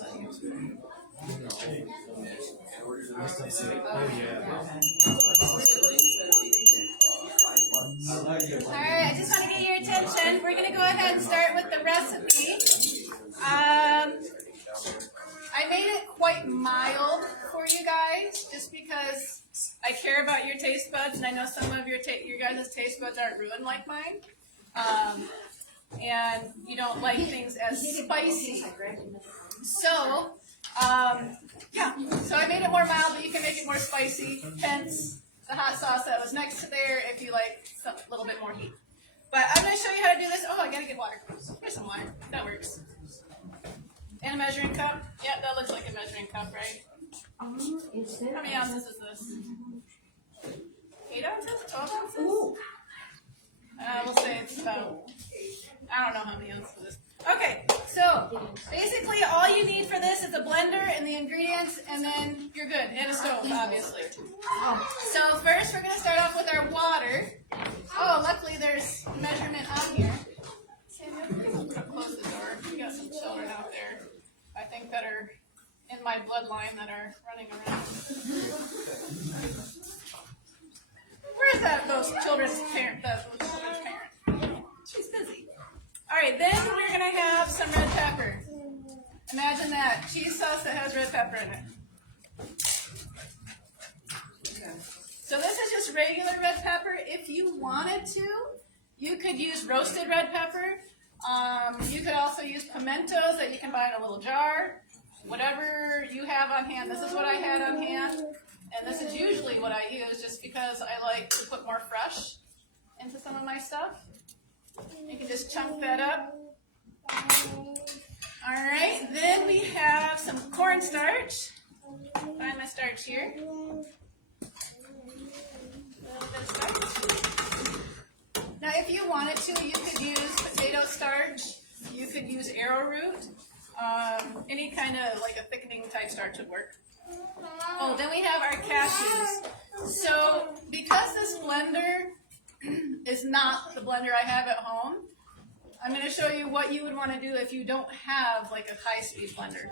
Alright, I just want to get your attention. We're going to go ahead and start with the recipe. I made it quite mild for you guys, just because I care about your taste buds, and I know some of your guys' taste buds aren't ruined like mine. And you don't like things as spicy. So, yeah, so I made it more mild, but you can make it more spicy, hence the hot sauce that was next to there if you like a little bit more heat. But I'm going to show you how to do this. Oh, I got to get water. Here's some water. That works. And a measuring cup. Yeah, that looks like a measuring cup, right? How many ounces is this? 8 ounces? 12 ounces? We'll say it's about, I don't know how many ounces it is. Okay, so basically all you need for this is a blender and the ingredients, and then you're good. And a stove, obviously. So first we're going to start off with our water. Oh, luckily there's measurement on here. Close the door. We got some children out there, I think, that are in my bloodline that are running around. Where's those children's parent? She's busy. All right, then we're going to have some red pepper. Imagine that. Cheese sauce that has red pepper in it. So this is just regular red pepper. If you wanted to, you could use roasted red pepper. You could also use pimentos that you can buy in a little jar. Whatever you have on hand. This is what I had on hand. And this is usually what I use just because I like to put more fresh into some of my stuff. You can just chunk that up. All right, then we have some cornstarch. Find my starch here. A little bit of starch. Now, if you wanted to, you could use potato starch. You could use arrowroot. Any kind of like a thickening type starch would work. Oh, then we have our cashews. So, because this blender is not the blender I have at home, I'm going to show you what you would want to do if you don't have like a high-speed blender.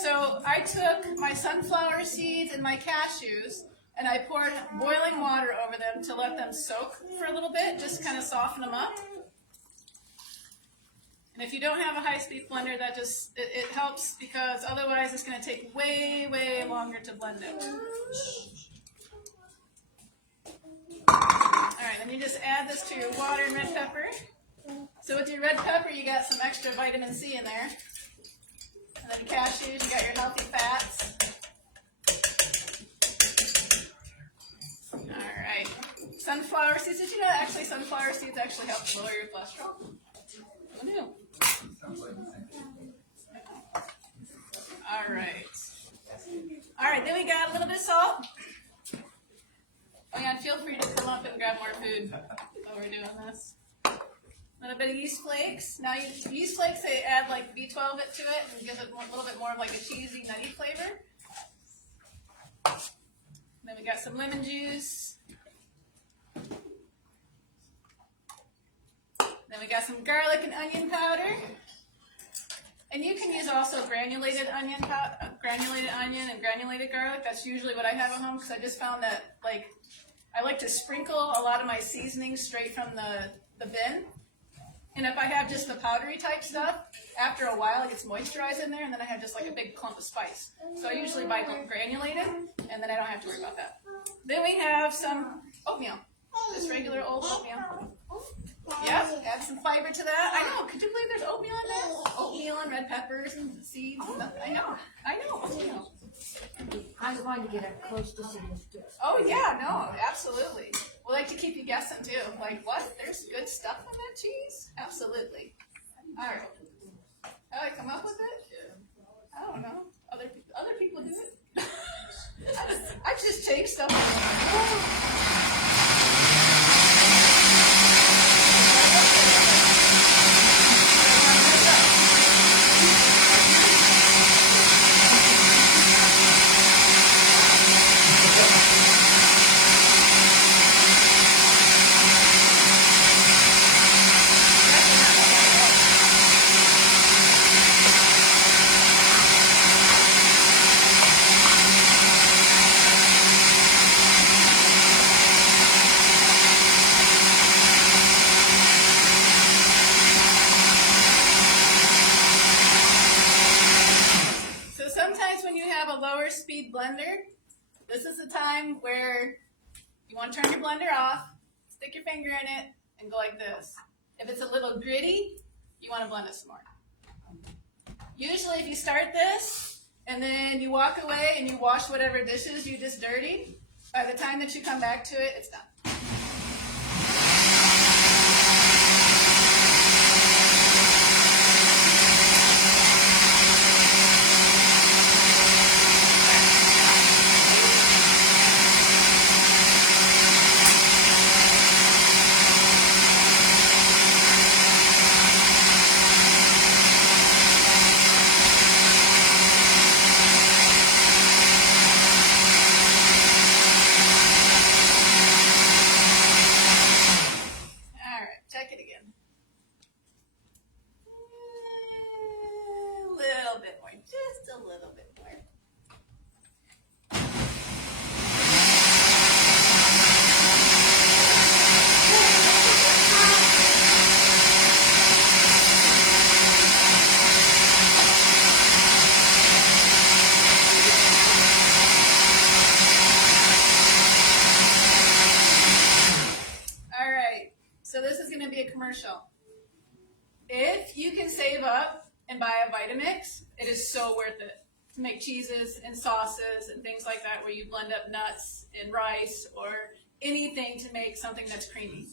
So I took my sunflower seeds and my cashews, and I poured boiling water over them to let them soak for a little bit, just kind of soften them up. And if you don't have a high-speed blender, that just, it helps, because otherwise it's going to take way, way longer to blend it. Alright, then you just add this to your water and red pepper. So with your red pepper, you got some extra vitamin C in there. And then cashews, you got your healthy fats. Alright. Sunflower seeds. Did you know actually sunflower seeds actually help lower your cholesterol? Who knew? Alright. Alright, then we got a little bit of salt. Oh yeah, feel free to come up and grab more food while we're doing this. A little bit of yeast flakes. Now, yeast flakes, they add like B12 to it and gives it a little bit more of like a cheesy, nutty flavor. Then we got some lemon juice. Then we got some garlic and onion powder. And you can use also granulated onion and granulated garlic. That's usually what I have at home, because I just found that I like to sprinkle a lot of my seasonings straight from the bin. And if I have just the powdery type stuff, after a while it gets moisturized in there, and then I have just like a big clump of spice. So I usually buy granulated, and then I don't have to worry about that. Then we have some oatmeal, just regular old oatmeal. Yep, add some fiber to that. I know, could you believe there's oatmeal in this? Oatmeal and red peppers and seeds. I know, oatmeal. I was going to get up close to see this. Oh yeah, no, absolutely. We like to keep you guessing too. Like, what? There's good stuff on that cheese? Absolutely. All right. How I come up with it? I don't know. Other people do it. I just take stuff. have a lower speed blender, this is the time where you want to turn your blender off, stick your finger in it, and go like this. If it's a little gritty, you want to blend it some more. Usually if you start this, and then you walk away and you wash whatever dishes you just dirtied, by the time that you come back to it, it's done. So this is going to be a commercial. If you can save up and buy a Vitamix, it is so worth it to make cheeses and sauces and things like that where you blend up nuts and rice or anything to make something that's creamy.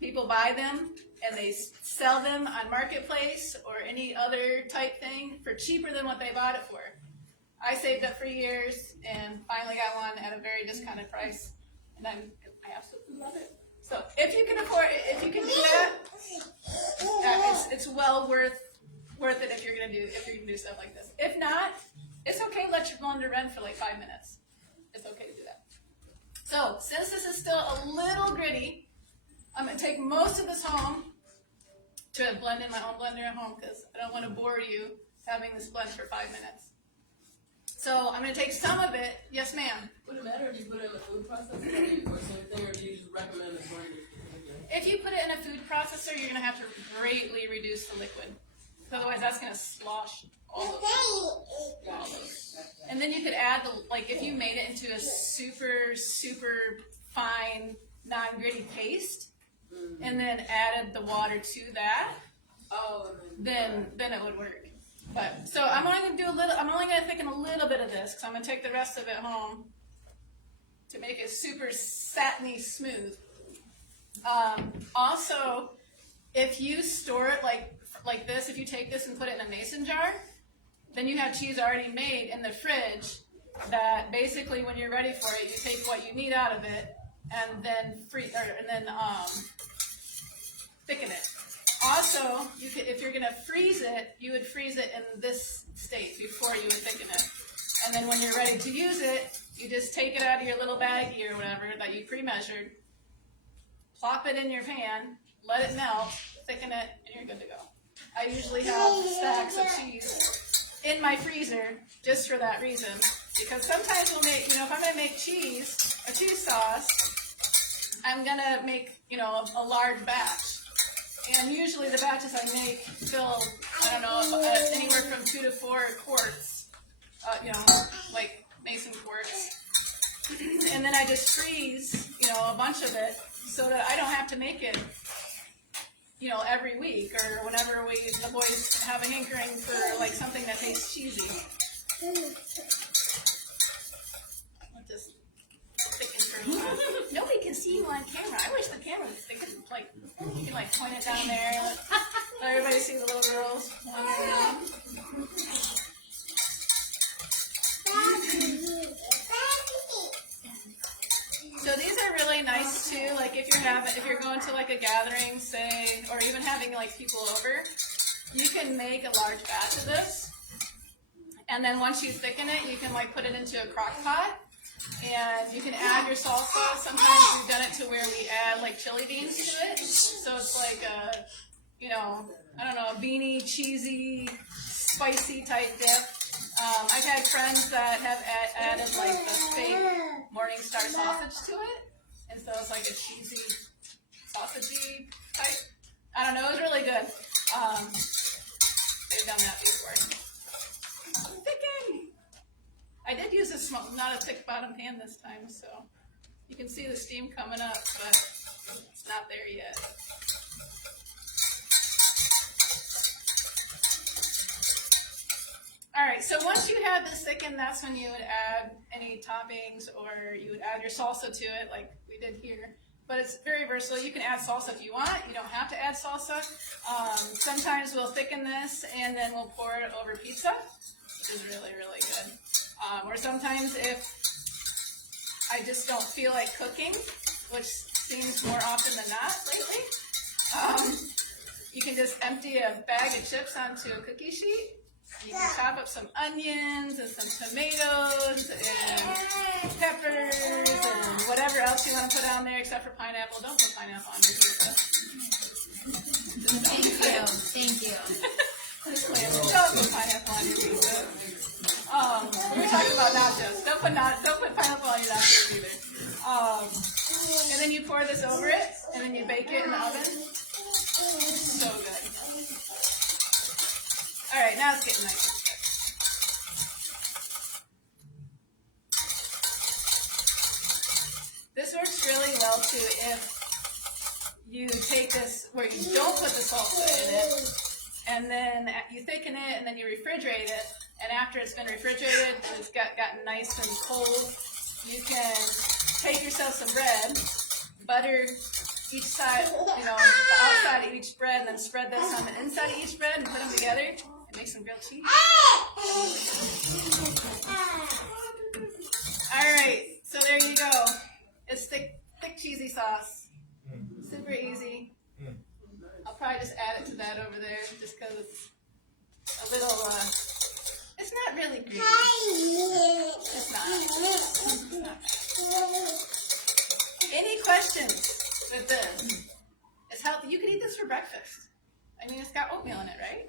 People buy them and they sell them on Marketplace or any other type thing for cheaper than what they bought it for. I saved up for years and finally got one at a very discounted price, and I absolutely love it. So if you can afford it, if you can do that, it's well worth it if you're gonna do stuff like this. If not, it's okay. Let your blender run for like 5 minutes. It's okay to do that. So since this is still a little gritty, I'm gonna take most of this home to blend in my own blender at home because I don't want to bore you having this blend for 5 minutes. So I'm going to take some of it. Yes, ma'am. Would it matter if you put it in a food processor or same thing, or do you just recommend the blender? If you put it in a food processor, you're going to have to greatly reduce the liquid. Otherwise, that's going to slosh all of it. And then you could add, if you made it into a super, super fine, non-gritty paste, and then added the water to that, then it would work. But so I'm only going to do I'm only going to thicken a little bit of this because I'm going to take the rest of it home to make it super satiny smooth. Also, if you store it like this, if you take this and put it in a mason jar, then you have cheese already made in the fridge that basically when you're ready for it, you take what you need out of it and then thicken it. Also, if you're going to freeze it, you would freeze it in this state before you would thicken it. And then when you're ready to use it, you just take it out of your little baggie or whatever that you pre-measured, plop it in your pan, let it melt, thicken it, and you're good to go. I usually have stacks of cheese in my freezer just for that reason. Because sometimes we'll make, if I'm going to make a cheese sauce, I'm going to make, a large batch. And usually the batches I make fill, anywhere from 2 to 4 quarts, like mason quarts. And then I just freeze, a bunch of it so that I don't have to make it, every week or whenever the boys have an hankering for like something that tastes cheesy. Let this thicken for a while. Nobody can see you on camera. I wish the camera, you can point it down there. Let everybody see the little girls on your own. So these are really nice too. Like if you're going to like a gathering, say, or even having like people over, you can make a large batch of this. And then once you thicken it, you can put it into a crock pot. And you can add your salsa. Sometimes we've done it to where we add chili beans to it. So it's like a, a beanie, cheesy, spicy type dip. I've had friends that have added the fake Morningstar sausage to it. And so it's like a cheesy, sausagey type. I don't know, it was really good. They've done that before. Thicken! I did use a small, not a thick bottom pan this time, so you can see the steam coming up, but it's not there yet. All right, so once you have this thickened, that's when you would add any toppings, or you would add your salsa to it like we did here. But it's very versatile. You can add salsa if you want. You don't have to add salsa. Sometimes we'll thicken this and then we'll pour it over pizza, which is really, really good. Or sometimes if I just don't feel like cooking, which seems more often than not lately, you can just empty a bag of chips onto a cookie sheet. You can chop up some onions and some tomatoes and peppers and whatever else you want to put on there except for pineapple. Don't put pineapple on your pizza. Thank you. Don't put pineapple on your pizza. We were talking about nachos. Don't put pineapple on your nachos either. And then you pour this over it, and then you bake it in the oven. So good. All right, now it's getting nice and good. This works really well too if you take this where you don't put the salsa in it, and then you thicken it, and then you refrigerate it. And after it's been refrigerated and it's gotten nice and cold, you can take yourself some bread, butter each side, the outside of each bread, and then spread this on the inside of each bread and put them together and make some grilled cheese. All right, so there you go. It's thick cheesy sauce. Super easy. I'll probably just add it to that over there just because it's a little, it's not really greasy. It's not. Any questions with this? It's healthy. You can eat this for breakfast. I mean, it's got oatmeal in it, right?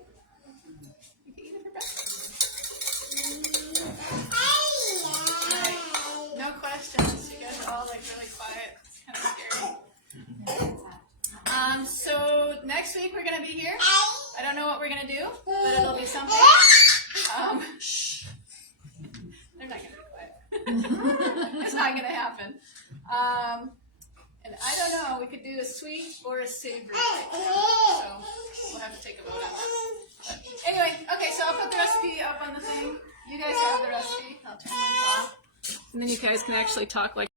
You can eat it for breakfast. Right. No questions. You guys are all like really quiet. It's kind of scary. So next week we're going to be here. I don't know what we're going to do, but it'll be something. They're not going to be quiet. It's not going to happen. And I don't know, we could do a sweet or a savory thing. So we'll have to take a vote on that. But anyway, okay, so I'll put the recipe up on the thing. You guys have the recipe. I'll turn mine off. And then you guys can actually talk like